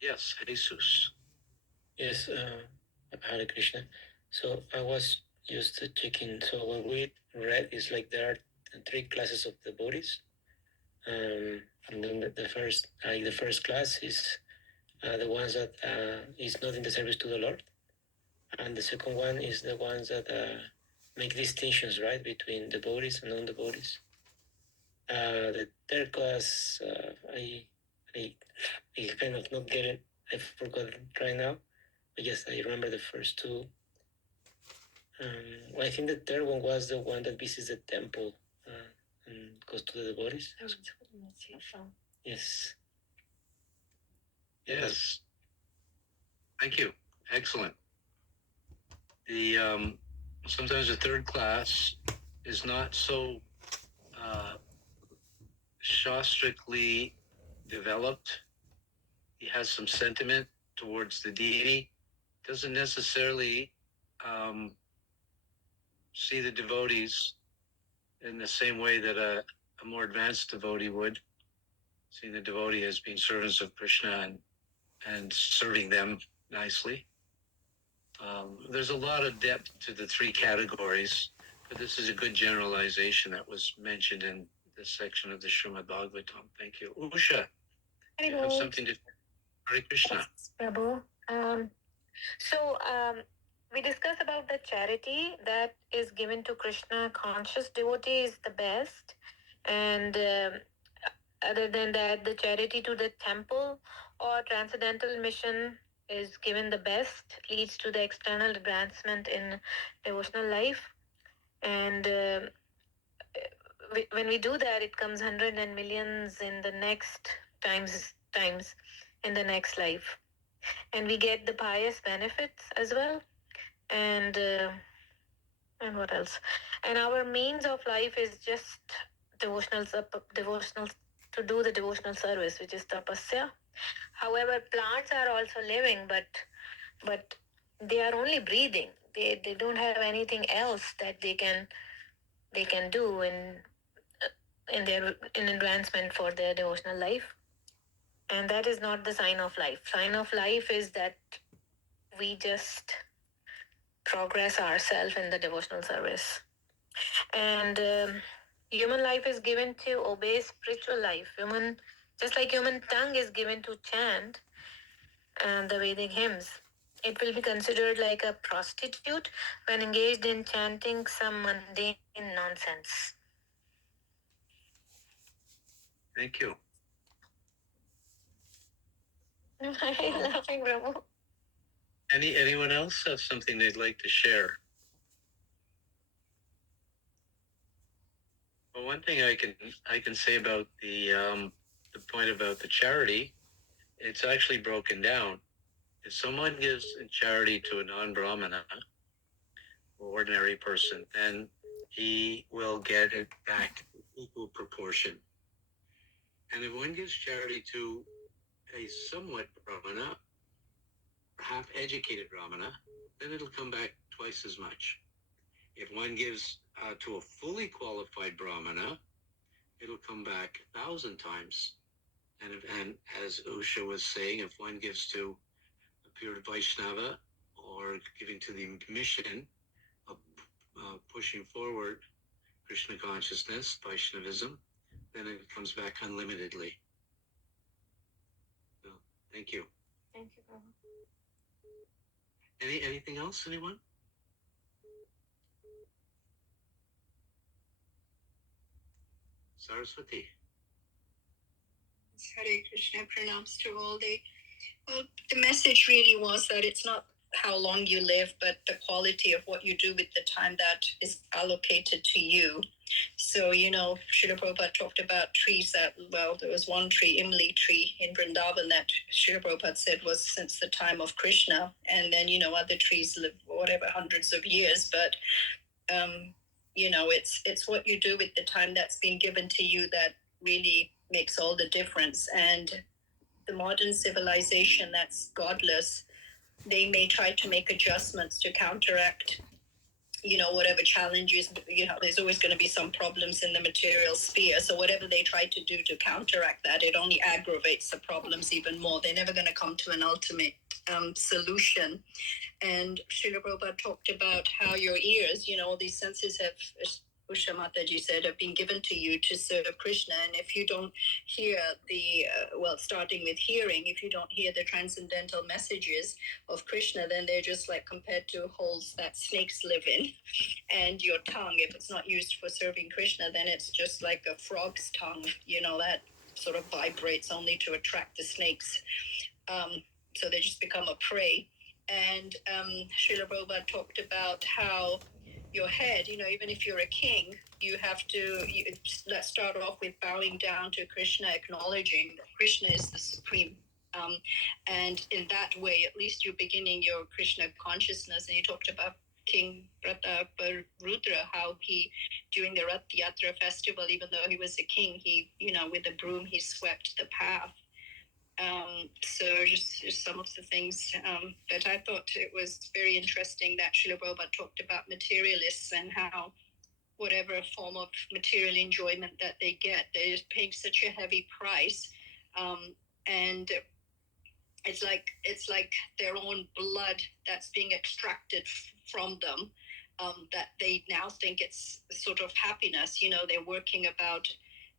Yes, Jesus. Yes, Hare Krishna. So I was just checking. So what we read is like there are three classes of devotees. And then the first class is the ones that is not in the service to the Lord, and the second one is the ones that make distinctions, right, between devotees and non-devotees. The third class, I I kind of not get it. I forgot it right now. But yes, I remember the first two. Well, I think the third one was the one that visits the temple and goes to the devotees. Yes. Yes. Thank you. Excellent. The sometimes the third class is not so shastrically developed. He has some sentiment towards the deity. Doesn't necessarily see the devotees in the same way that a more advanced devotee would. See the devotee as being servants of Krishna and serving them nicely. There's a lot of depth to the three categories, but this is a good generalization that was mentioned in this section of the Srimad Bhagavatam. Thank you. Usha, you have something to say? Hare Krishna. Yes, Prabhu. So we discussed about the charity that is given to Krishna. Conscious devotee is the best. And other than that, the charity to the temple or transcendental mission is given the best, leads to the external advancement in devotional life. And when we do that, it comes hundreds and millions in the next times in the next life, and we get the pious benefits as well. And what else? And our means of life is just devotional to do the devotional service, which is tapasya. However, plants are also living, but they are only breathing. They don't have anything else that they can do in advancement for their devotional life. And that is not the sign of life. Sign of life is that we just progress ourselves in the devotional service. And human life is given to obey spiritual life. Just like human tongue is given to chant and the Vedic hymns, it will be considered like a prostitute when engaged in chanting some mundane nonsense. Thank you. I'm laughing, Prabhu. Anyone else have something they'd like to share? Well, one thing I can say about the point about the charity, it's actually broken down. If someone gives charity to a non-Brahmana, ordinary person, then he will get it back in equal proportion. And if one gives charity to a somewhat Brahmana, half-educated Brahmana, then it'll come back twice as much. If one gives to a fully qualified Brahmana, it'll come back 1,000 times. And as Usha was saying, if one gives to a pure Vaishnava or giving to the mission of pushing forward Krishna consciousness, Vaishnavism, then it comes back unlimitedly. So, thank you. Thank you, Prabhu. Anything else, anyone? Saraswati. Hare Krishna, pranams to all. The message really was that it's not how long you live, but the quality of what you do with the time that is allocated to you. So, Srila Prabhupada talked about trees there was one tree, Imli tree in Vrindavan that Srila Prabhupada said was since the time of Krishna. And then, other trees live whatever hundreds of years. But, it's what you do with the time that's been given to you that really makes all the difference. And the modern civilization that's godless, they may try to make adjustments to counteract, whatever challenges, there's always going to be some problems in the material sphere. So whatever they try to do to counteract that, it only aggravates the problems even more. They're never going to come to an ultimate solution. And Srila Prabhupada talked about how your ears, all these senses have, as Usha Mataji said, have been given to you to serve Krishna. And if you don't hear starting with hearing, if you don't hear the transcendental messages of Krishna, then they're just like compared to holes that snakes live in. And your tongue, if it's not used for serving Krishna, then it's just like a frog's tongue, that sort of vibrates only to attract the snakes. So they just become a prey. And Srila Prabhupada talked about how your head, even if you're a king, you have to, let's start off with bowing down to Krishna, acknowledging that Krishna is the supreme. And in that way, at least you're beginning your Krishna consciousness. And you talked about King Rudra, how he, during the Rath Yatra festival, even though he was a king, he, with a broom, he swept the path. So just some of the things that I thought it was very interesting that Srila Prabhupada talked about materialists and how whatever form of material enjoyment that they get, they're paying such a heavy price. And it's like their own blood that's being extracted from them, that they now think it's sort of happiness. They're working about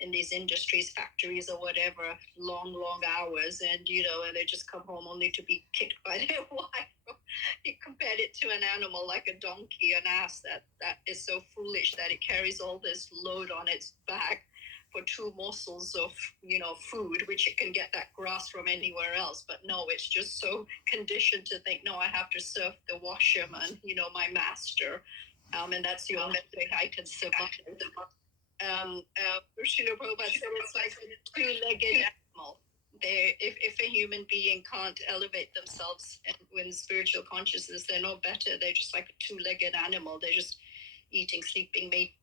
in these industries, factories or whatever, long hours, and and they just come home only to be kicked by their wife. He compared it to an animal, like a donkey, an ass that is so foolish that it carries all this load on its back for 2 morsels of food, which it can get that grass from anywhere else. But no, it's just so conditioned to think, no, I have to serve the washerman, my master, and that's the only way I can survive. Srila Prabhupada said it's like a 2-legged animal. If a human being can't elevate themselves and when spiritual consciousness, they're no better. They're just like a 2-legged animal. They're just eating, sleeping, mating,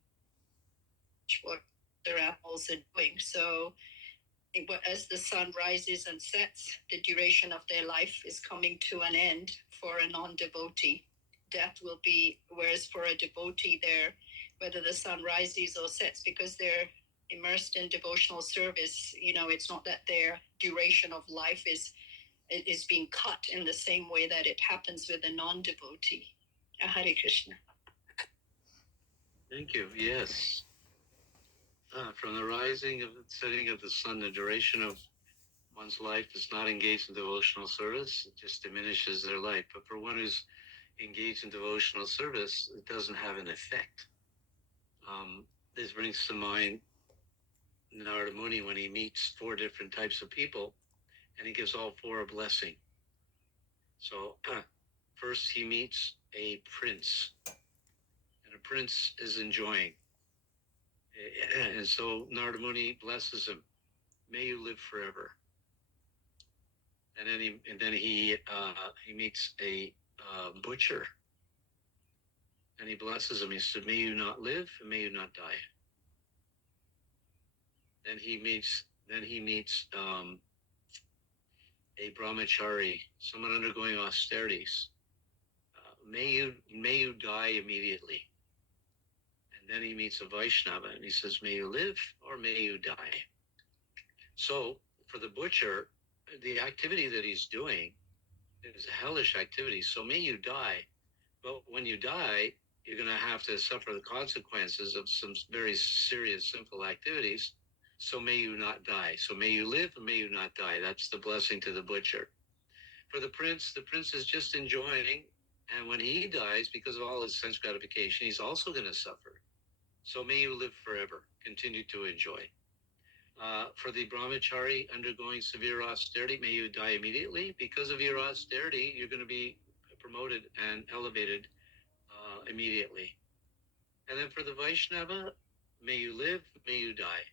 what their animals are doing. So as the sun rises and sets, the duration of their life is coming to an end for a non-devotee. Death will be, whereas for a devotee, whether the sun rises or sets, because they're immersed in devotional service, it's not that their duration of life is being cut in the same way that it happens with a non-devotee. Hare Krishna. Thank you. Yes. From the rising of the setting of the sun, the duration of one's life is not engaged in devotional service. It just diminishes their life. But for one who's engaged in devotional service, it doesn't have an effect. This brings to mind Narada Muni when he meets 4 different types of people, and he gives all 4 a blessing. So first he meets a prince, and a prince is enjoying. And so Narada Muni blesses him. May you live forever. And then he meets a butcher, and he blesses him. He said, "May you not live, and may you not die." Then he meets a brahmachari, someone undergoing austerities. May you die immediately. And then he meets a Vaishnava, and he says, "May you live, or may you die." So for the butcher, the activity that he's doing is a hellish activity. So may you die. But when you die, you're going to have to suffer the consequences of some very serious sinful activities. So may you not die. So may you live and may you not die. That's the blessing to the butcher. For the prince is just enjoying. And when he dies, because of all his sense gratification, he's also going to suffer. So may you live forever. Continue to enjoy. For the brahmachari undergoing severe austerity, may you die immediately. Because of your austerity, you're going to be promoted and elevated immediately. And then for the Vaishnava, may you live, may you die.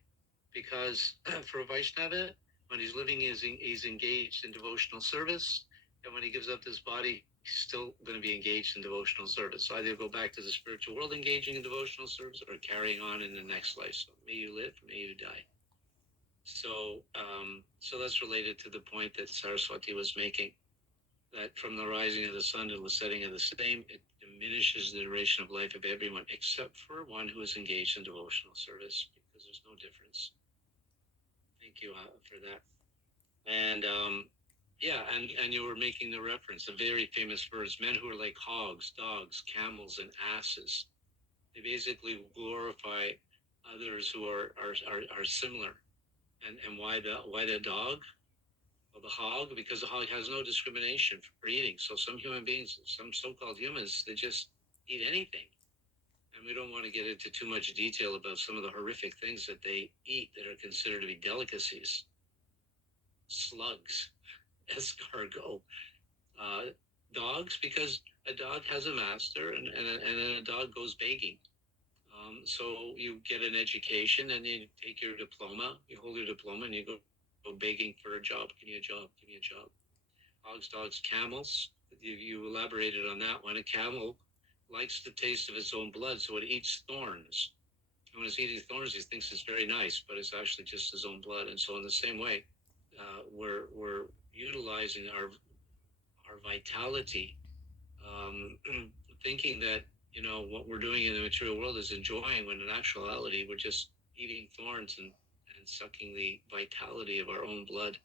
Because for a Vaishnava, when he's living, he's engaged in devotional service. And when he gives up this body, he's still going to be engaged in devotional service. So either go back to the spiritual world engaging in devotional service or carrying on in the next life. So may you live, may you die. So that's related to the point that Saraswati was making, that from the rising of the sun to the setting of the same, it diminishes the duration of life of everyone except for one who is engaged in devotional service, because there's no difference. Thank you for that. And and you were making the reference, a very famous verse: men who are like hogs, dogs, camels, and asses. They basically glorify others who are similar. And why the dog? Well, the hog, because the hog has no discrimination for eating. So some human beings, some so-called humans, they just eat anything. And we don't want to get into too much detail about some of the horrific things that they eat that are considered to be delicacies. Slugs, escargot, dogs, because a dog has a master, and then a dog goes begging. So you get an education, and you take your diploma, you hold your diploma, and you go begging for a job. Give me a job, give me a job. Hogs, dogs, camels. You elaborated on that one. A camel likes the taste of its own blood, so it eats thorns. And when it's eating thorns, he thinks it's very nice, but it's actually just his own blood. And so in the same way, we're utilizing our vitality, thinking that what we're doing in the material world is enjoying, when in actuality we're just eating thorns and sucking the vitality of our own blood.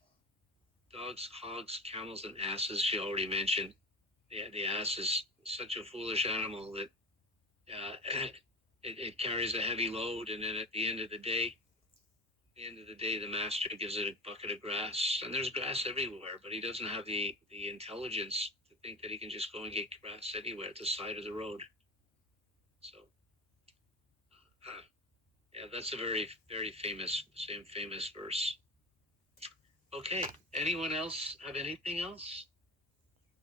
Dogs, hogs, camels, and asses, she already mentioned. The ass is such a foolish animal that it carries a heavy load, and then at the end of the day, the master gives it a bucket of grass, and there's grass everywhere, but he doesn't have the intelligence to think that he can just go and get grass anywhere at the side of the road. So, that's a very, very famous verse. Okay, anyone else have anything else?